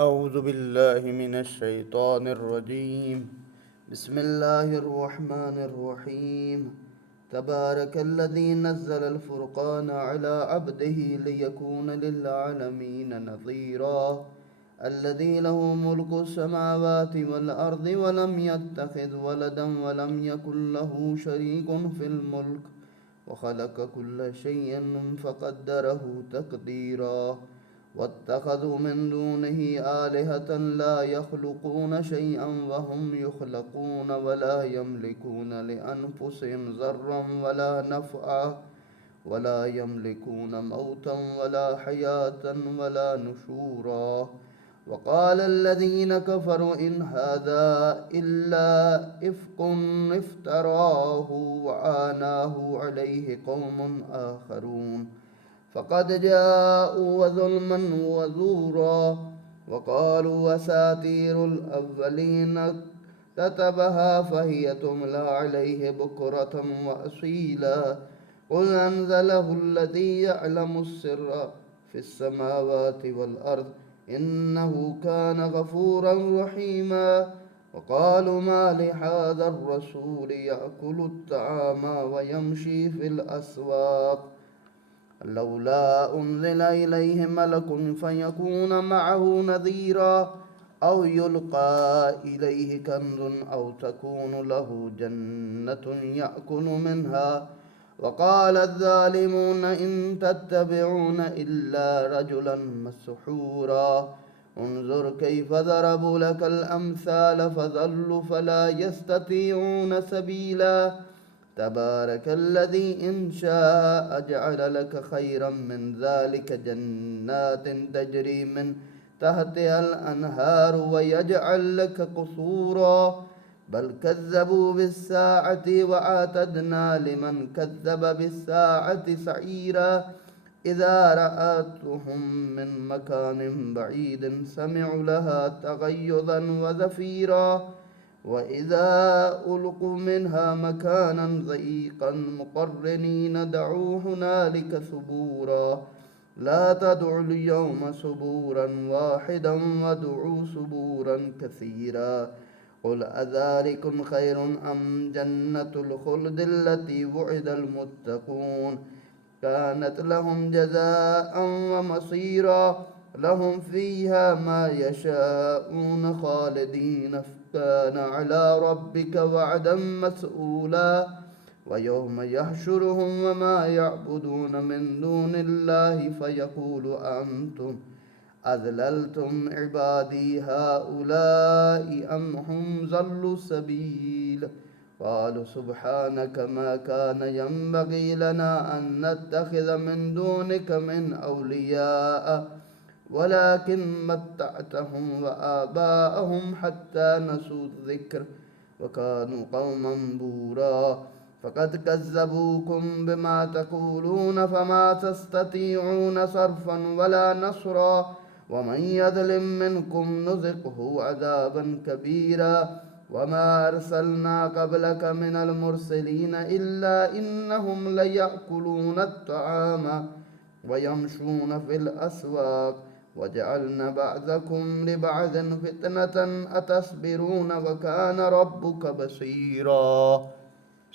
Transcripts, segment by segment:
أعوذ بالله من الشيطان الرجيم. بسم الله الرحمن الرحيم. تبارك الذي نزل الفرقان على عبده ليكون للعالمين نظيرا. الذي له ملك السماوات والأرض ولم يتخذ ولدا ولم يكن له شريك في الملك وخلق كل شيء فقدره تقديرا. واتخذوا من دونه آلهة لا يخلقون شيئا وهم يخلقون ولا يملكون لأنفسهم ضرا ولا نفعا ولا يملكون موتا ولا حياة ولا نشورا. وقال الذين كفروا إن هذا إلا إفك افتراه وعاناه عليه قوم آخرون فقد جاءوا ظلما وزورا. وقالوا أساطير الأولين كتبها فهي تملى عليه بكرة وأصيلا. قل أنزله الذي يعلم السر في السماوات والأرض إنه كان غفورا رحيما. وقالوا ما لهذا الرسول يأكل الطعام ويمشي في الأسواق لولا أنزل إليه ملك فيكون معه نذيرا أو يلقى إليه كنز أو تكون له جنة يأكل منها. وقال الظالمون إن تتبعون إلا رجلا مسحورا. انظر كيف ضربوا لك الأمثال فضلوا فلا يستطيعون سبيلا. تبارك الذي إن شاء جعل لك خيرا من ذلك جنات تجري من تحتها الأنهار ويجعل لك قصورا. بل كذبوا بالساعة وأعتدنا لمن كذب بالساعة سعيرا. إذا رأتهم من مكان بعيد سمعوا لها تغيظا وزفيرا. وإذا ألقوا منها مكانا ضيقا مقرنين دعوا هنالك ثبورا. لا تدعوا اليوم ثبورا واحدا وادعوا ثبورا كثيرا. قل أذلكم خير أم جنة الخلد التي وعد المتقون كانت لهم جزاء ومصيرا. لهم فيها ما يشاءون خالدين كان على ربك وعدا مسئولا. ويوم يحشرهم وما يعبدون من دون الله فيقول أنتم أذللتم عبادي هؤلاء أم هم ضلوا السبيل. قالوا سبحانك ما كان ينبغي لنا أن نتخذ من دونك من أولياء ولكن متعتهم وآباءهم حتى نسوا الذكر وكانوا قوما بورا. فقد كذبوكم بما تقولون فما تستطيعون صرفا ولا نصرا. ومن يظلم منكم نذقه عذابا كبيرا. وما أرسلنا قبلك من المرسلين إلا إنهم ليأكلون الطعام ويمشون في الأسواق وجعلنا بعضكم لبعض فتنة أتصبرون وكان ربك بصيرا.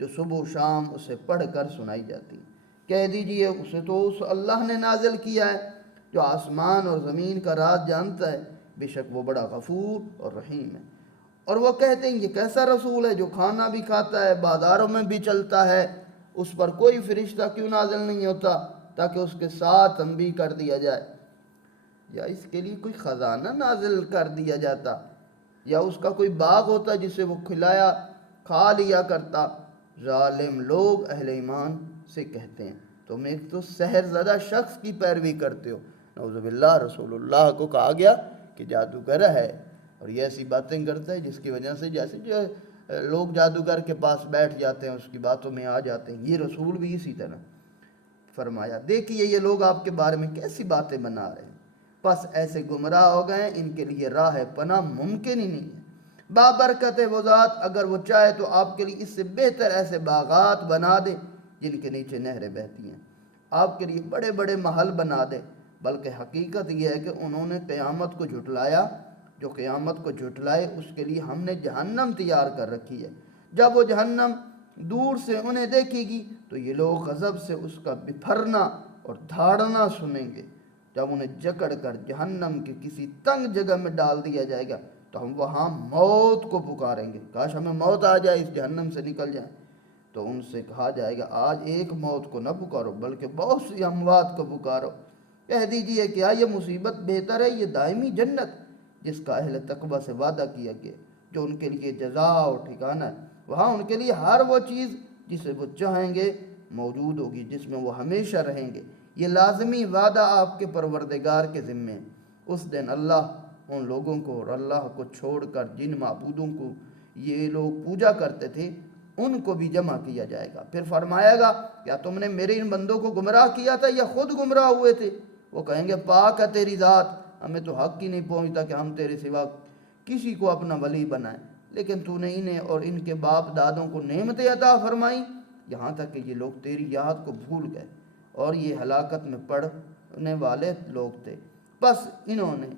جو صبح و شام اسے پڑھ کر سنائی جاتی ہیں۔ کہہ دیجئے اسے تو اس اللہ نے نازل کیا ہے جو آسمان اور زمین کا راز جانتا ہے، بے شک وہ بڑا غفور اور رحیم ہے۔ اور وہ کہتے ہیں یہ کیسا رسول ہے جو کھانا بھی کھاتا ہے، بازاروں میں بھی چلتا ہے، اس پر کوئی فرشتہ کیوں نازل نہیں ہوتا تاکہ اس کے ساتھ تنبیہ کر دیا جائے، یا اس کے لیے کوئی خزانہ نازل کر دیا جاتا، یا اس کا کوئی باغ ہوتا جسے وہ کھا لیا کرتا۔ ظالم لوگ اہل ایمان سے کہتے ہیں تم ایک تو سحر زدہ شخص کی پیروی کرتے ہو۔ نعوذ باللہ، رسول اللہ کو کہا گیا کہ جادوگر ہے اور یہ ایسی باتیں کرتا ہے جس کی وجہ سے جیسے جو لوگ جادوگر کے پاس بیٹھ جاتے ہیں، اس کی باتوں میں آ جاتے ہیں، یہ رسول بھی اسی طرح۔ فرمایا دیکھیے یہ لوگ آپ کے بارے میں کیسی باتیں بنا رہے ہیں، پس ایسے گمراہ ہو گئے ان کے لیے راہ پناہ ممکن ہی نہیں ہے۔ بابرکت ہے وہ ذات، اگر وہ چاہے تو آپ کے لیے اس سے بہتر ایسے باغات بنا دے جن کے نیچے نہریں بہتی ہیں، آپ کے لیے بڑے بڑے محل بنا دے۔ بلکہ حقیقت یہ ہے کہ انہوں نے قیامت کو جھٹلایا، جو قیامت کو جھٹلائے اس کے لیے ہم نے جہنم تیار کر رکھی ہے، جب وہ جہنم دور سے انہیں دیکھے گی تو یہ لوگ غضب سے اس کا بپھرنا اور دھاڑنا سنیں گے۔ جب انہیں جکڑ کر جہنم کے کسی تنگ جگہ میں ڈال دیا جائے گا تو ہم وہاں موت کو پکاریں گے، کاش ہمیں موت آ جائے، اس جہنم سے نکل جائیں۔ تو ان سے کہا جائے گا آج ایک موت کو نہ پکارو بلکہ بہت سی اموات کو پکارو۔ کہہ دیجئے کیا یہ مصیبت بہتر ہے یہ دائمی جنت جس کا اہل تقوی سے وعدہ کیا گیا، جو ان کے لیے جزا اور ٹھکانہ ہے، وہاں ان کے لیے ہر وہ چیز جسے وہ چاہیں گے موجود ہوگی، جس میں وہ ہمیشہ رہیں گے۔ یہ لازمی وعدہ آپ کے پروردگار کے ذمے ہے۔ اس دن اللہ ان لوگوں کو اور اللہ کو چھوڑ کر جن معبودوں کو یہ لوگ پوجا کرتے تھے ان کو بھی جمع کیا جائے گا، پھر فرمایا گا کیا تم نے میرے ان بندوں کو گمراہ کیا تھا یا خود گمراہ ہوئے تھے؟ وہ کہیں گے پاک ہے تیری ذات، ہمیں تو حق ہی نہیں پہنچتا کہ ہم تیرے سوا کسی کو اپنا ولی بنائیں، لیکن تو نے انہیں اور ان کے باپ دادوں کو نعمتیں عطا فرمائی یہاں تک کہ یہ لوگ تیری یاد کو بھول گئے اور یہ ہلاکت میں پڑنے والے لوگ تھے۔ بس انہوں نے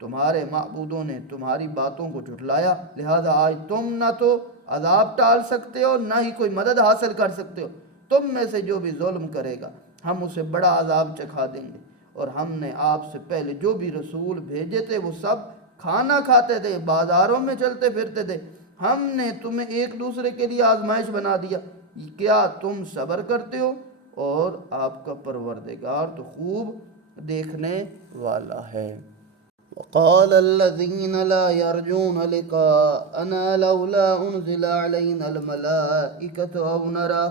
تمہارے معبودوں نے تمہاری باتوں کو جھٹلایا، لہذا آج تم نہ تو عذاب ٹال سکتے ہو نہ ہی کوئی مدد حاصل کر سکتے ہو۔ تم میں سے جو بھی ظلم کرے گا ہم اسے بڑا عذاب چکھا دیں گے، اور ہم نے آپ سے پہلے جو بھی رسول بھیجے تھے وہ سب کھانا کھاتے تھے، بازاروں میں چلتے پھرتے تھے، ہم نے تمہیں ایک دوسرے کے لیے آزمائش بنا دیا، کیا تم صبر کرتے ہو؟ اور آپ کا پروردگار تو خوب دیکھنے والا ہے۔ وقال الذين لا يرجون لقاءنا لولا أنزل علينا الملائكة أو نرى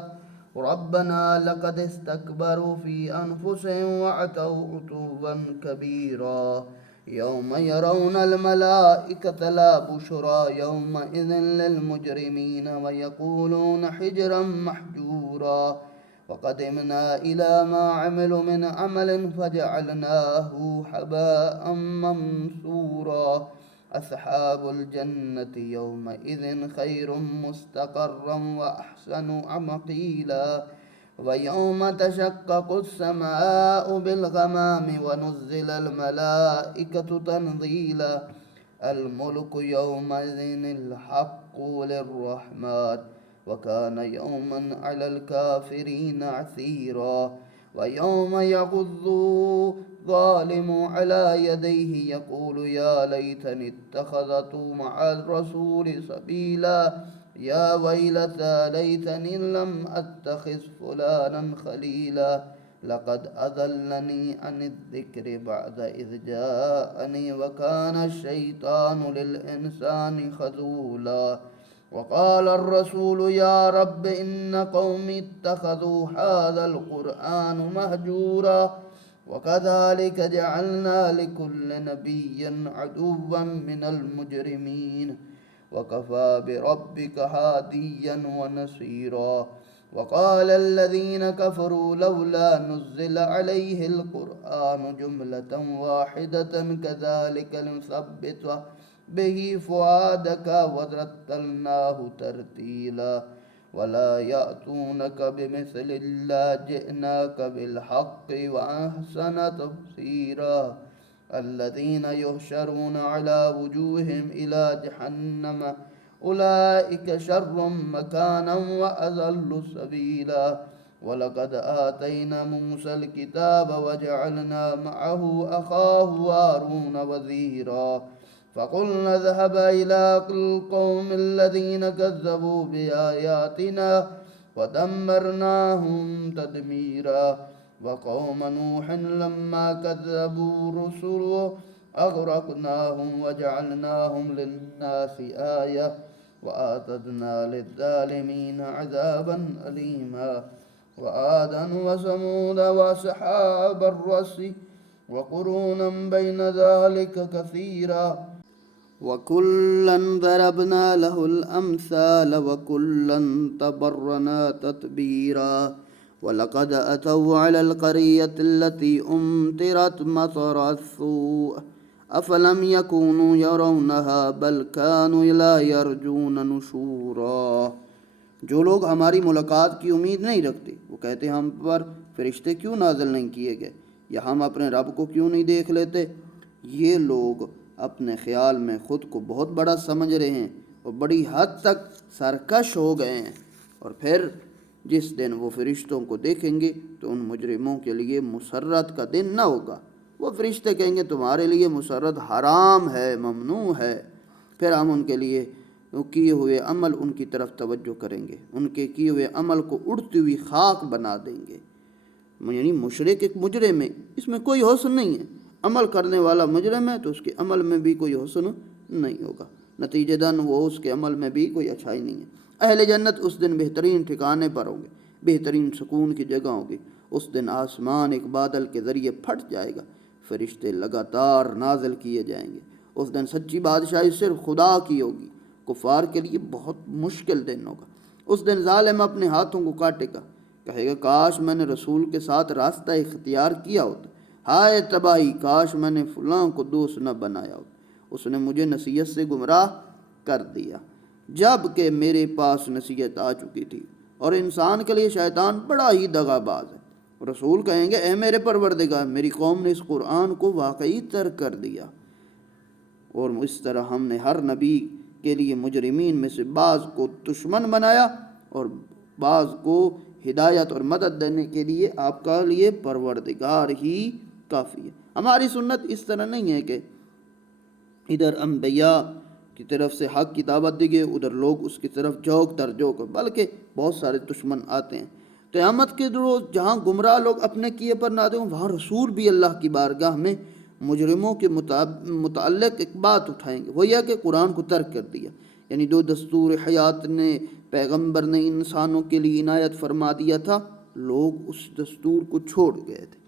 ربنا لقد استكبروا في أنفسهم وعتوا عتوا كبيرا يوم يرون الملائكة لا بشرى يومئذ للمجرمين ويقولون حجرا محجورا وقدمنا إلى ما عملوا من عمل فجعلناه حباء منثورا أصحاب الجنة يومئذ خير مستقرا وأحسن مقيلا ويوم تشقق السماء بالغمام ونزل الملائكة تنزيلا الملك يومئذ الحق للرحمن وكان يوما على الكافرين عسيرا ويوم يغض الظالم على يديه يقول يا ليتني اتخذت مع الرسول سبيلا يا ويلتى ليتني لم أتخذ فلانا خليلا لقد أضلني عن الذكر بعد إذ جاءني وكان الشيطان للإنسان خذولا وقال الرسول يا رب إن قومي اتخذوا هذا القرآن مهجورا وكذلك جعلنا لكل نبي عدوا من المجرمين وكفى بربك هاديا ونصيرا وقال الذين كفروا لولا نزل عليه القرآن جملة واحدة كذلك لنثبت به فؤادك ورتلناه ترتيلا ولا يأتونك بمثل إلا جئناك بالحق وأحسن تفسيرا الذين يحشرون على وجوههم إلى جهنم أولئك شر مكانا وأضل سبيلا ولقد آتينا موسى الكتاب وجعلنا معه أخاه هارون وزيرا فقلنا اذهب إلى القوم الذين كذبوا بآياتنا ودمرناهم تدميرا وقوم نوح لما كذبوا رسله أغرقناهم وجعلناهم للناس آية وأعتدنا للظالمين عذابا أليما وعادا وثمود وأصحاب الرس وقرونا بين ذلك كثيرا وكلا ضربنا له الأمثال وكلا تبرنا تتبيرا ولقد أتوا على القرية التي أمطرت مطر السوء أفلم يكونوا يرونها بل كانوا لا يرجون نشورا جو لوگ ہماری ملاقات کی امید نہیں رکھتے وہ کہتے ہم پر فرشتے کیوں نازل نہیں کیے گئے یا ہم اپنے رب کو کیوں نہیں دیکھ لیتے. یہ لوگ اپنے خیال میں خود کو بہت بڑا سمجھ رہے ہیں اور بڑی حد تک سرکش ہو گئے ہیں. اور پھر جس دن وہ فرشتوں کو دیکھیں گے تو ان مجرموں کے لیے مسرت کا دن نہ ہوگا. وہ فرشتے کہیں گے تمہارے لیے مسرت حرام ہے، ممنوع ہے. پھر ہم ان کے لیے کیے ہوئے عمل ان کی طرف توجہ کریں گے، ان کے کیے ہوئے عمل کو اڑتی ہوئی خاک بنا دیں گے. یعنی مشرک ایک مجرم ہے، اس میں کوئی حسن نہیں ہے. عمل کرنے والا مجرم ہے تو اس کے عمل میں بھی کوئی حسن نہیں ہوگا، نتیجہ دن وہ اس کے عمل میں بھی کوئی اچھائی نہیں ہے. اہل جنت اس دن بہترین ٹھکانے پر ہوں گے، بہترین سکون کی جگہ ہوں گی. اس دن آسمان ایک بادل کے ذریعے پھٹ جائے گا، فرشتے لگاتار نازل کیے جائیں گے. اس دن سچی بادشاہی صرف خدا کی ہوگی. کفار کے لیے بہت مشکل دن ہوگا. اس دن ظالم اپنے ہاتھوں کو کاٹے گا، کہے گا کاش میں نے رسول کے ساتھ راستہ اختیار کیا ہوتا. ہائے تباہی، کاش میں نے فلاں کو دوست نہ بنایا ہوتا، اس نے مجھے نصیحت سے گمراہ کر دیا جب کہ میرے پاس نصیحت آ چکی تھی. اور انسان کے لیے شیطان بڑا ہی دغا باز ہے. رسول کہیں گے اے میرے پروردگار، میری قوم نے اس قرآن کو واقعی ترک کر دیا. اور اس طرح ہم نے ہر نبی کے لیے مجرمین میں سے بعض کو دشمن بنایا اور بعض کو ہدایت اور مدد دینے کے لیے آپ کا لیے پروردگار ہی کافی ہے. ہماری سنت اس طرح نہیں ہے کہ ادھر انبیاء کی طرف سے حق کی دعوت دی گئی، ادھر لوگ اس کی طرف جھوک در جھوک، بلکہ بہت سارے دشمن آتے ہیں. قیامت کے روز جہاں گمراہ لوگ اپنے کیے پر نادے ہوں، وہاں رسول بھی اللہ کی بارگاہ میں مجرموں کے متعلق ایک بات اٹھائیں گے، وہ یہ کہ قرآن کو ترک کر دیا. یعنی جو دستور حیات نے پیغمبر نے انسانوں کے لیے عنایت فرما دیا تھا، لوگ اس دستور کو چھوڑ گئے تھے.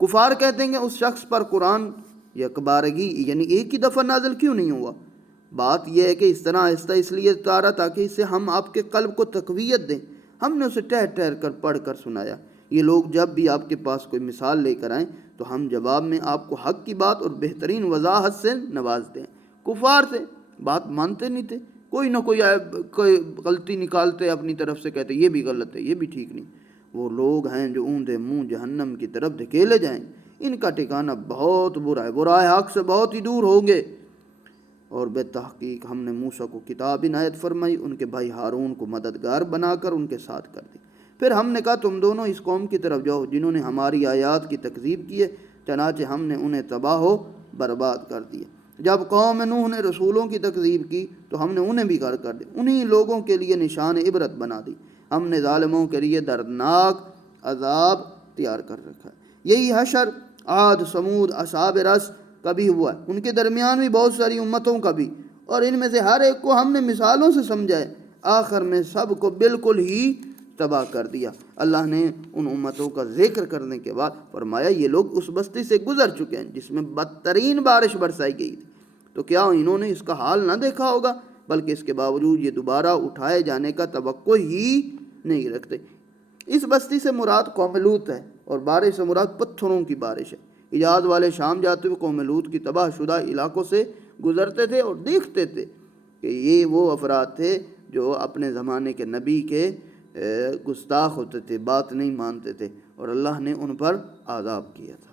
کفار کہتے ہیں کہ اس شخص پر قرآن یکبارگی یعنی ایک ہی دفعہ نازل کیوں نہیں ہوا. بات یہ ہے کہ اس طرح آہستہ اس لیے اتارا تاکہ اسے ہم آپ کے قلب کو تقویت دیں. ہم نے اسے ٹھہر ٹھہر کر پڑھ کر سنایا. یہ لوگ جب بھی آپ کے پاس کوئی مثال لے کر آئیں تو ہم جواب میں آپ کو حق کی بات اور بہترین وضاحت سے نوازتے ہیں. کفار سے بات مانتے نہیں تھے، کوئی نہ کوئی غلطی نکالتے اپنی طرف سے، کہتے یہ بھی غلط ہے، یہ بھی ٹھیک نہیں. وہ لوگ ہیں جو اوندھے منہ جہنم کی طرف دھکیلے جائیں. ان کا ٹھکانہ بہت برا ہے، برا ہے، حق سے بہت ہی دور ہوں گے. اور بے تحقیق ہم نے موسیٰ کو کتاب عنایت فرمائی، ان کے بھائی ہارون کو مددگار بنا کر ان کے ساتھ کر دی. پھر ہم نے کہا تم دونوں اس قوم کی طرف جاؤ جنہوں نے ہماری آیات کی تکذیب کی ہے، چنانچہ ہم نے انہیں تباہ و برباد کر دیا. جب قوم نوح نے رسولوں کی تکذیب کی تو ہم نے انہیں بھی غرق کر دیا. انہی لوگوں کے لیے نشان عبرت بنا دی. ہم نے ظالموں کے لیے دردناک عذاب تیار کر رکھا ہے. یہی حشر عاد، سمود، اصحاب رس کا بھی ہوا ہے. ان کے درمیان بھی بہت ساری امتوں کا بھی، اور ان میں سے ہر ایک کو ہم نے مثالوں سے سمجھا ہے. آخر میں سب کو بالکل ہی تباہ کر دیا. اللہ نے ان امتوں کا ذکر کرنے کے بعد فرمایا یہ لوگ اس بستی سے گزر چکے ہیں جس میں بدترین بارش برسائی گئی تھی. تو کیا انہوں نے اس کا حال نہ دیکھا ہوگا؟ بلکہ اس کے باوجود یہ دوبارہ اٹھائے جانے کا توقع ہی نہیں رکھتے. اس بستی سے مراد قوم لوط ہے اور بارش سے مراد پتھروں کی بارش ہے. حجاز والے شام جاتے ہوئے قوم لوط کی تباہ شدہ علاقوں سے گزرتے تھے اور دیکھتے تھے کہ یہ وہ افراد تھے جو اپنے زمانے کے نبی کے گستاخ ہوتے تھے، بات نہیں مانتے تھے، اور اللہ نے ان پر عذاب کیا تھا.